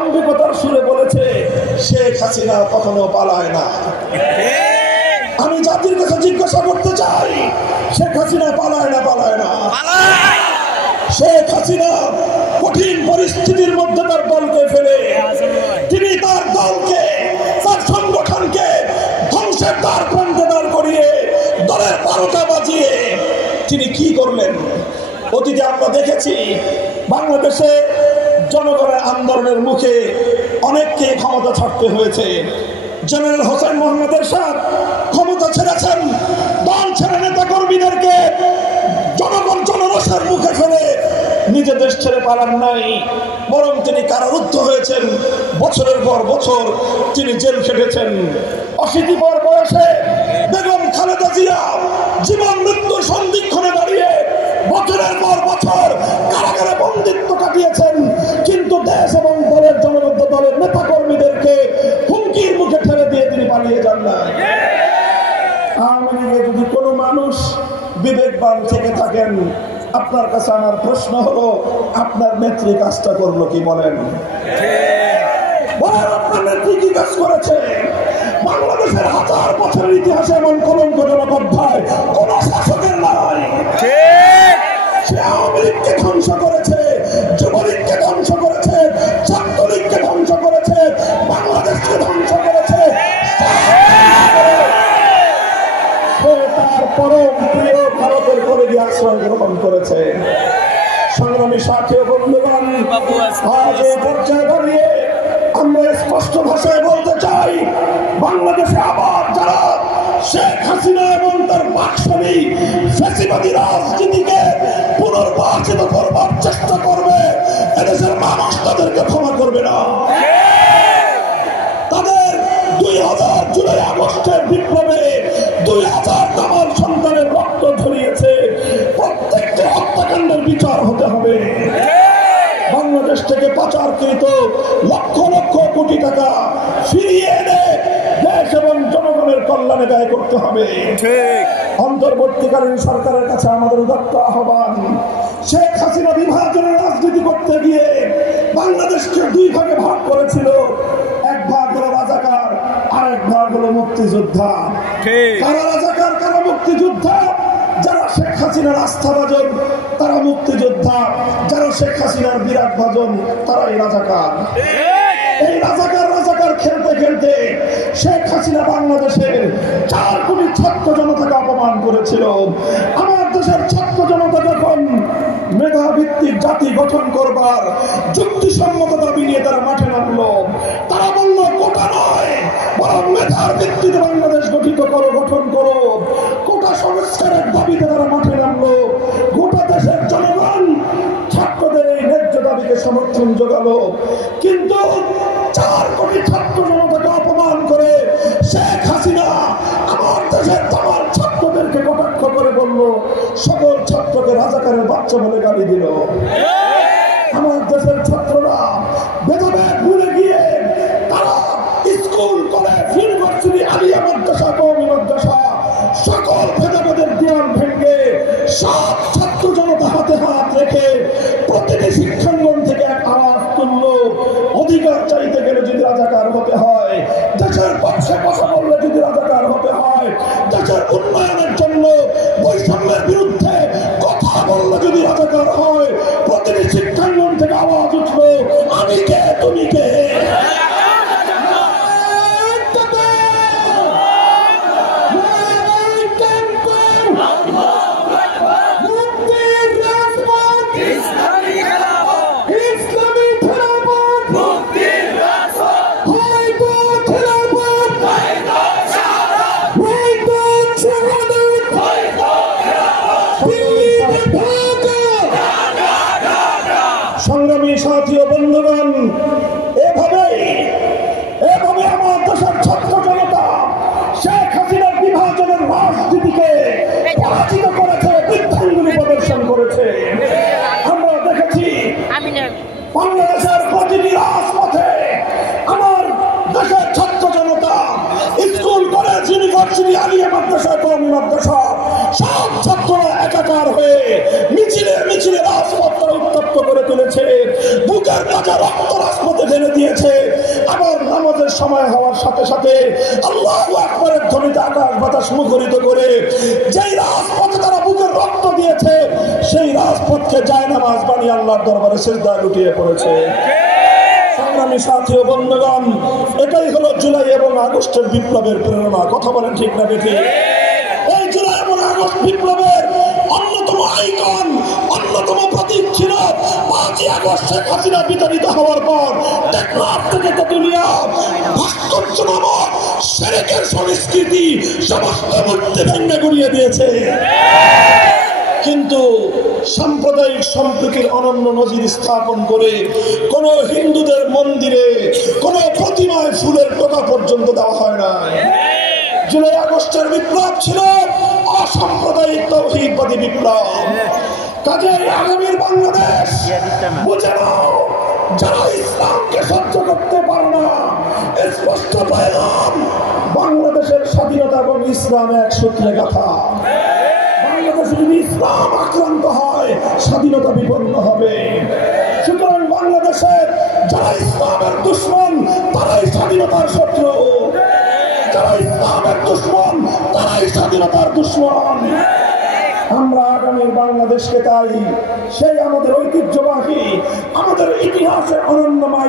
দাম্ভিকতার সুরে বলেছে শেখ হাসিনা কখনো পালায় না। আমি জাতির কাছে জিজ্ঞাসা করতে চাই, শেখ হাসিনা পালায় না? পালায় না। শেখ হাসিনা কঠিন পরিস্থিতির মধ্যে তার দলকে ফেলে তিনি তার দলকে, তার সংগঠনকে ধ্বংসের দ্বার প্রান্তে দাঁড় করিয়ে দলের 12টা বাজিয়ে তিনি কি করলেন? অতীতে আমরা দেখেছি বাংলাদেশে জনগণের আন্দোলনের মুখে অনেককে ক্ষমতা ছাড়তে হয়েছে। জেনারেল হোসেন মোহাম্মদ এরশাদ ক্ষমতা ছেড়েছেন, দল ছেড়ে নেতা কর্মীদেরকে জনগণ জনরোষের মুখে ফেলে নিজে দেশ ছেড়ে পালান নাই, বরং তিনি কারারুদ্ধ হয়েছেন। বছরের পর বছর তিনি জেল খেটেছেন। 80 পর বয়সে বেগম খালেদা জিয়া জীবন মৃত্যুর সন্ধিক্ষণে দাঁড়িয়ে বছরের পর বছর কারাগারে বন্দিত্ব কাটিয়েছেন, কিন্তু দেশ এবং দলের জনবদ্ধ দলের নেতা কর্মীদেরকে হুমকির মুখে ঠেলে দিয়ে তিনি পালিয়ে যান না। আওয়ামী লীগে যদি কোনো মানুষ বিবেকবান থেকে থাকেন, আপনার কাছে আমার প্রশ্ন হলো, আপনার নেত্রী কাজটা করলো কি? বলেন আপনার নেত্রী কি কাজ করেছে? বাংলাদেশের 1000 বছরের ইতিহাসে এমন কলঙ্কজনক অধ্যায় কোন শাসকের নাই। সে আওয়ামী লীগকে ধ্বংস করেছে, যুবলীগকে ধ্বংস করেছে, ছাত্রলীগকে ধ্বংস করেছে, বাংলাদেশকে ধ্বংস করেছে। তার পরম প্রিয় ভারতের করে দিয়ে আশ্রয় গ্রহণ করেছে। সংগ্রামী সাথী ও বন্ধুগণ, আজ এই পর্যায়ে দাঁড়িয়ে আমরা স্পষ্ট ভাষায় বলতে চাই, বাংলাদেশে আবার যারা শেখ হাসিনা এবং তার বাকশালী ফ্যাসিবাদী রাজনীতিকে পুনর্বাসিত করবার চেষ্টা করবে, এদেশের মানুষ তাদেরকে ক্ষমা করবে না। তাদের 2000 জুলাই আগস্টের বিপ্লবে 2000 নামাল সন্তানের রক্ত ঝরিয়েছে, প্রত্যেকটা হত্যাকাণ্ডের বিচার হতে হবে। বাংলাদেশ থেকে পাচারকৃত লক্ষ লক্ষ কোটি টাকা ফিরিয়ে এনে দেশ এবং জনগণের কল্যাণে ব্যয় করতে হবে। অন্তর্বর্তীকালীন সরকারের কাছে আমাদের উদাত্ত আহ্বান, শেখ হাসিনা বিভাজনের রাজনীতি করতে গিয়ে বাংলাদেশকে 2 ভাগে ভাগ করেছিল। এক ভাগ হলো রাজাকার, আর এক ভাগ হলো মুক্তিযোদ্ধা। কারা রাজাকার, কারা মুক্তিযোদ্ধা? যারা শেখ হাসিনার আস্থাভাজন তারা মুক্তিযোদ্ধা, যারা শেখ হাসিনার বিরাট ভাজন তারাই রাজাকার। এই রাজাকার খেলতে খেলতে শেখ হাসিনা বাংলাদেশের 4 কোটি ছাত্র জনতাকে অপমান করেছিল। আমার দেশের ছাত্র জনতা যখন মেধাভিত্তিক জাতি গঠন করবার যুক্তিসম্মত দাবি নিয়ে তারা মাঠে নামলো, তারা বলল কোটা নয়, বরং মেধার ভিত্তিতে বাংলাদেশ গঠন করো। কোটা সংস্কারের দাবিতে তারা মাঠে নামলো। গোটা দেশের জনগণ ছাত্রদের এই ন্যায্য দাবিকে সমর্থন জোগালো, কিন্তু 4 কোটি ছাত্র জনতাকে অপমান করে শেখ হাসিনা আমার দেশের তামাম ছাত্রদেরকে কটাক্ষ করে বলল, সকল ছাত্রকে রাজাকারের বাচ্চা বলে গালি দিল। আমার দেশের ছাত্ররা ভেদাভেদ ভুলে গিয়ে তারা স্কুল, কলেজ, ইউনিভার্সিটি, আলিয়া মাদ্রাসা, কওমি মাদ্রাসা সকল ভেদাভেদের দেয়াল ভেঙে সব ছাত্র জনতা হাতে হাত রেখে প্রতিটি শিক্ষাঙ্গন থেকে এক আওয়াজ তুলল, অধিকার চাইতে গেলে যদি রাজাকার হতে হয়, দেশের পক্ষে কথা বললে যদি রাজাকার হতে হয়, দেশের উন্নয়নের জন্য বৈষম্যের বিরুদ্ধে কথা বললে যদি রাজাকার হয়, প্রতিটি শিক্ষাঙ্গন থেকে আওয়াজ উঠলো, আমি কে, তুমি কে? সংগ্রামী সাথী ও বন্ধুগণ, এভাবে আমার দেশের ছাত্র জনতা শেখ হাসিনার বিভাজনের রাজনীতিকে পরাজিত করেছে, বৃদ্ধাঙ্গুলি প্রদর্শন করেছে। আমরা দেখেছি বাংলাদেশের প্রতিটি রাজপথে আমার দেশের ছাত্র জনতা স্কুল, কলেজ, ইউনিভার্সিটি, আলিয়া মাদ্রাসা, কওমি মাদ্রাসা সব ছাত্ররা একাকার হয়ে মিছিলে মিছিলে রাজপথ উত্তপ্ত করে তুলেছে। বুকের কাঁচা রক্ত রাজপথে ঢেলে দিয়েছে। সময় হওয়ার সাথে সাথে আল্লাহু আকবারের ধ্বনিতে আকাশ বাতাস মুখরিত করে যেই রাজপথে তারা বুকের রক্ত দিয়েছে সেই রাজপথকে জায়নামাজ বানিয়ে আল্লাহর দরবারে সিজদায় লুটিয়ে পড়েছে। সংগ্রামী সাথী ও বন্ধুগণ, এটাই হলো জুলাই এবং আগস্টের বিপ্লবের প্রেরণা। কথা বলেন ঠিক না বেঠিক? এই জুলাই এবং আগস্ট বিপ্লবের অন্যতম আইকন, অন্যতম প্রতীক ছিল 5ই আগস্ট শেখ হাসিনা বিতাড়িত হওয়ার পর টেকনাফ থেকে তেতুলিয়া ভাস্কর্য নামক শিরকের সংস্কৃতি সমস্ত মূর্তি ভেঙে গুড়িয়ে দিয়েছে। কিন্তু সাম্প্রদায়িক সম্প্রীতির অনন্য নজির স্থাপন করে কোন হিন্দুদের মন্দিরে কোন প্রতিমায় ফুলের টোকা পর্যন্ত দেওয়া হয় না। জুলাই আগস্টের বিপ্লব ছিল অসাম্প্রদায়িক তাওহীদবাদী বিপ্লব। কাজেই আগামীর বাংলাদেশ বুঝে নাও, যারা ইসলামকে সহ্য করতে পারে না, স্পষ্ট পয়গাম, বাংলাদেশের স্বাধীনতা এবং ইসলাম এক সূত্রে গাঁথা। বাংলাদেশে যদি ইসলাম আক্রান্ত হয় স্বাধীনতা বিপন্ন হবে। সুতরাং বাংলাদেশের যারা ইসলামের দুশমন তারাই স্বাধীনতার শত্রু, যারা ইসলামের দুশমন তারাই স্বাধীনতার দুশমন। আমরা আগামীর বাংলাদেশকে তাই সেই আমাদের ঐতিহ্যবাহী, আমাদের ইতিহাসের অনন্যময়